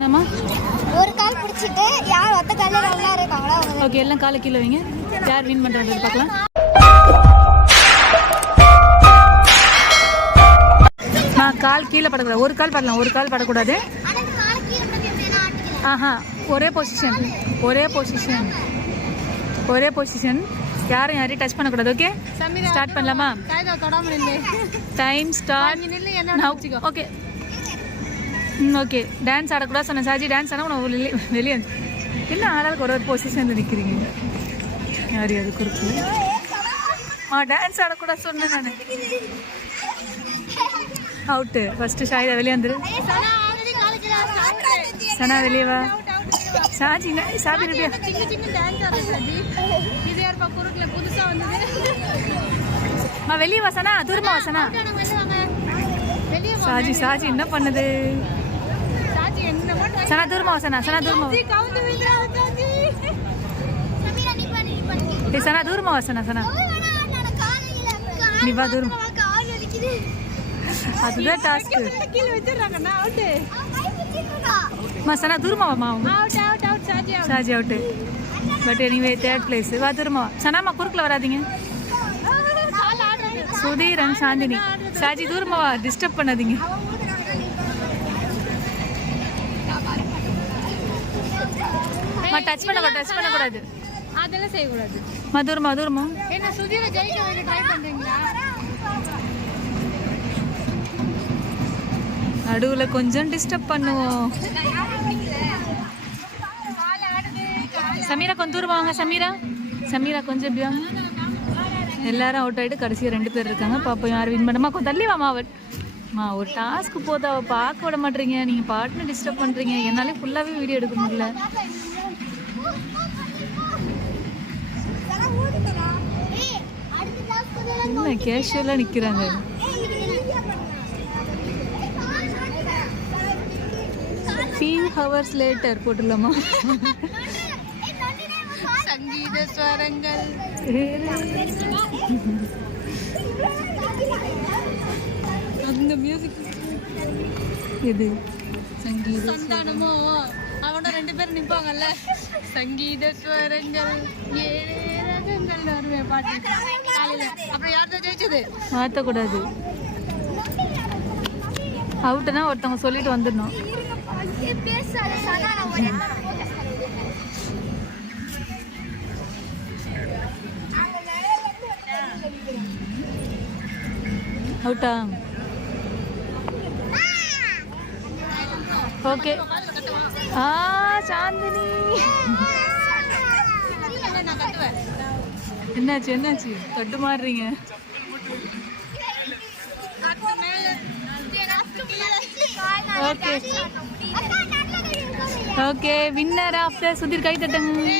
ஒரு கால் பிடிச்சிட்டு யார் ஒத்த காலில் ரவுண்டாக இருக்காங்களோ அவங்க. ஓகே, எல்லாம் காலை கீழே வைங்க. யார் வின் பண்ணுறது பார்க்கலாம். கால் கீழே படக்கூடாது. ஒரு கால் படலாம், ஒரு கால் படக்கூடாது. ஆஹா, ஒரே பொசிஷன், ஒரே பொசிஷன், ஒரே பொசிஷன். யாரும் யாரையும் டச் பண்ணக்கூடாது. ஓகே, ஸ்டார்ட் பண்ணலாமா? Time start. Okay okay. Dance ஆடக்கூடாது சொன்னேன். சாஜி டான்ஸ் ஆனால் உனக்கு வெளியே என்ன ஆளாளுக்கு ஒரு பொசிஷனில் நிற்கிறீங்க. யார் யாரு குறுக்கு? டான்ஸ் ஆடக்கூடாது சொன்னேன் நான். அவுட்டு. ஃபர்ஸ்ட் ஷாயிதா வெளியே வந்துரு. சனா வெளியே வா. சாஜி சாஜி ரெடியா? வெளியே வா சனா. தூரமா வா சனா. சாஜி சாஜி என்ன பண்ணுது? சனா தூரமா வா. சனா சனா தூரமா வா. சனா தூரமா வா. சனா சனா நீ வா தூரம். அதுதான் டாஸ்க். சனா தூரமா வாமா. Saji out. But anyway third place. வா தூரமா வா. சனாமா குறுக்கில் வராதிங்க. சுதீர் அண்ட் சாந்தினி. சாஜி தூரமா வா, டிஸ்டர்ப் பண்ணாதீங்க. டச் பண்ணக்கூடாது, டச் பண்ணக்கூடாது. அதெல்லாம் செய்யக்கூடாது. தூரமா தூரமா. என்ன சுதீர ஜெயிக்க வைக்க ட்ரை பண்றீங்களா? நடுவில் கொஞ்சம் டிஸ்டர்ப் பண்ணுவோம். சமீரா கொஞ்சம் தூரம் வாங்க. சமீரா சமீரா கொஞ்சம் எப்படி வாங்க. எல்லாரும் அவுட் ஆகிட்டு கடைசியாக 2 பேர் இருக்காங்க. பாப்போம் யார் வின் பண்ணமா. கொஞ்சம் தள்ளி வாமா. ஒரு டாஸ்க்கு போது அவள் பார்க்க விட மாட்டீங்க. நீங்கள் பாட்டுன்னு டிஸ்டர்ப் பண்ணுறீங்க. என்னாலே ஃபுல்லாகவே வீடியோ எடுக்க முடியல. என்ன கேஷுவலாக நிற்கிறாங்க. few hours later போட்டுடலாமா? சங்கீத ஸ்வரங்கள். அந்த மியூசிக் எது? சங்கீத சந்தானமோ அவனோட 2 பேர் நிற்பாங்கல்ல. சங்கீத ஸ்வரங்கள் 7 ரகங்கள் வருவேன் பாட்டு காலையில். அப்புறம் யார்தான் ஜெயிச்சது? மாற்றக்கூடாது. அவுட்டுனா ஒருத்தவங்க சொல்லிட்டு வந்துடணும். அவுட்டா? ஓகே. சாந்தினி என்னாச்சு என்னாச்சு தட்டு மாறுறீங்க? Okay okay. Winner of the Sudhir கை தட்டுங்க.